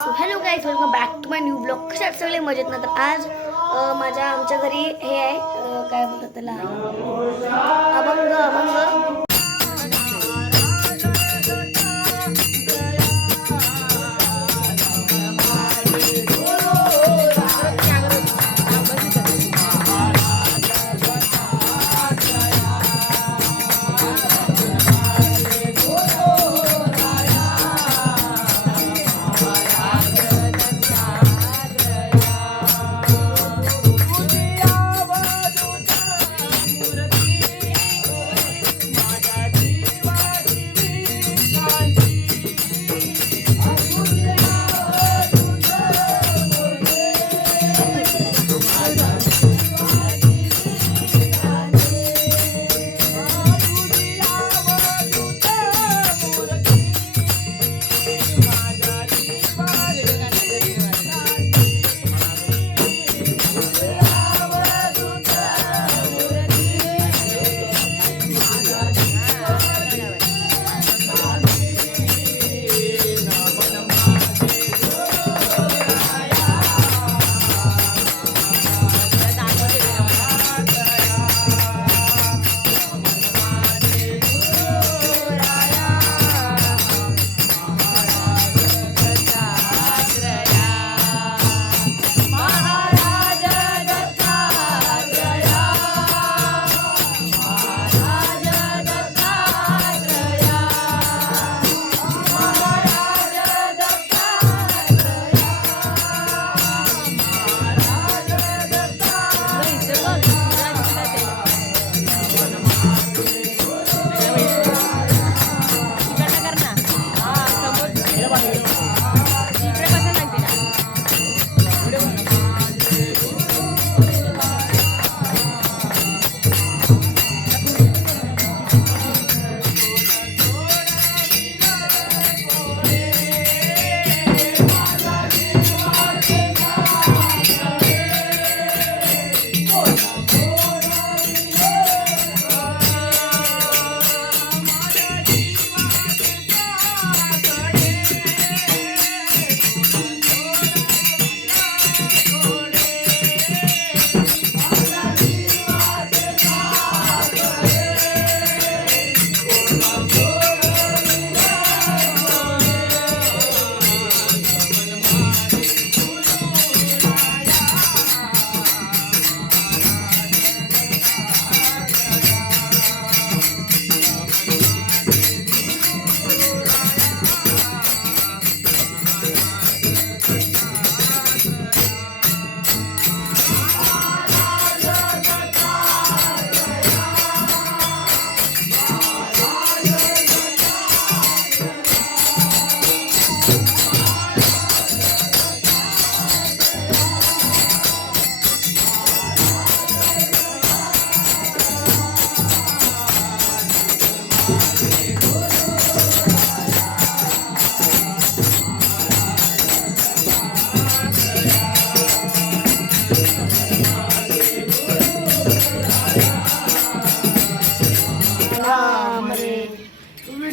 So hello guys, welcome back to my new blog. कशात सगळे मजेत ना. तर आज आमच्या घरी हे आहे, काय बोलतात त्याला, अभंग अभंग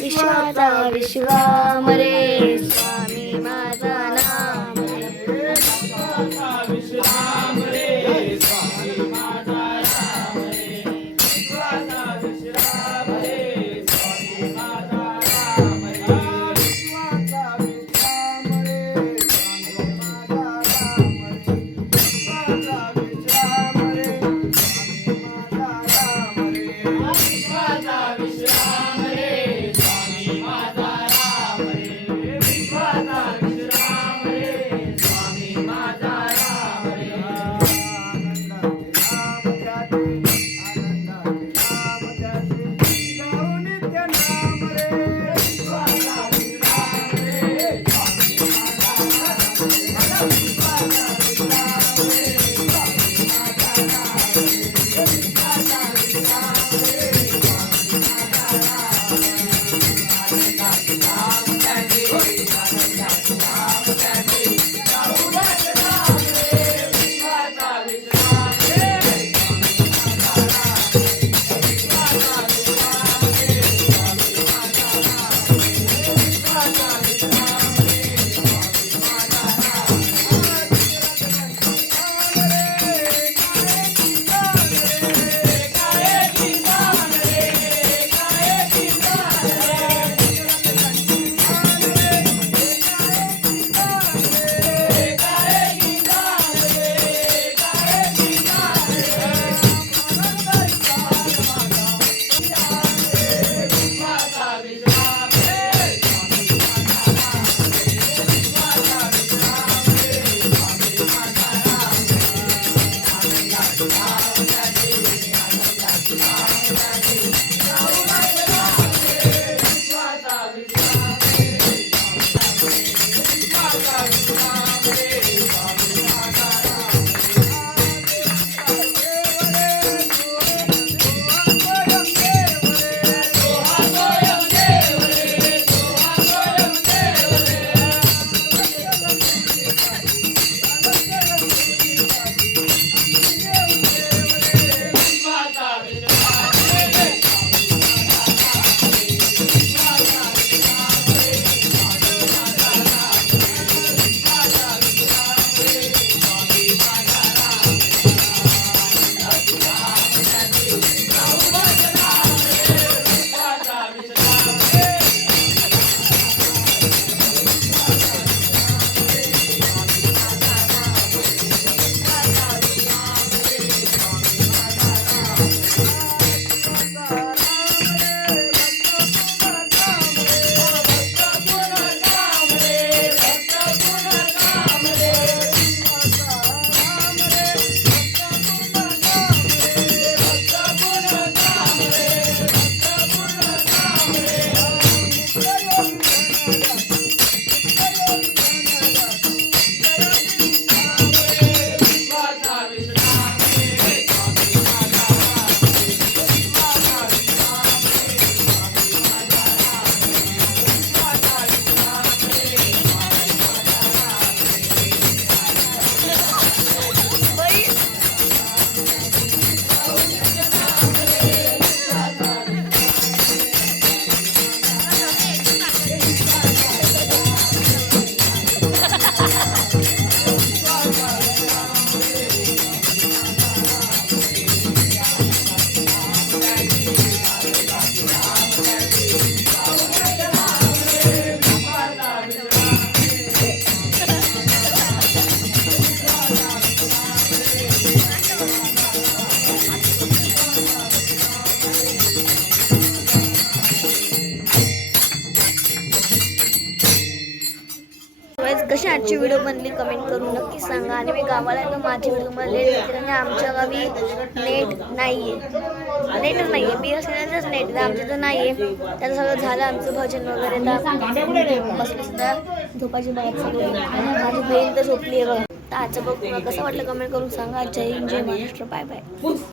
विश्वाचा विश्वाम रे स्वामी माझा नाम रे. विश्वाम रे स्वामी माझा नाम रे. विश्वाचा विश्वाम रे स्वामी माझा नाम रे. विश्वाचा विश्वाम रे स्वामी माझा नाम रे. विश्वाचा विश्वाम रे स्वामी माझा नाम रे. विश्वाचा विश्वाम रे स्वामी माझा नाम कशी व्हिडिओ बनली कमेंट करून नक्की सांगा. आणि मी गावाला येतो, माझी व्हिडिओ तुम्हाला लेट येतील आणि आमच्या गावी नेट नाही आहे, नेटच नाही आहे, BSNLचंच नेट आहे, आमच्या तर नाही आहे. त्याचं सगळं झालं आमचं भजन वगैरे. तर बसलं सुद्धा झोपाची बात सगळी. माझी बहीण तर झोपली आहे बघा. तर आजचं बघ कसं वाटलं कमेंट करून सांगा. जय हिंद, जय महाराष्ट्र, बाय बाय.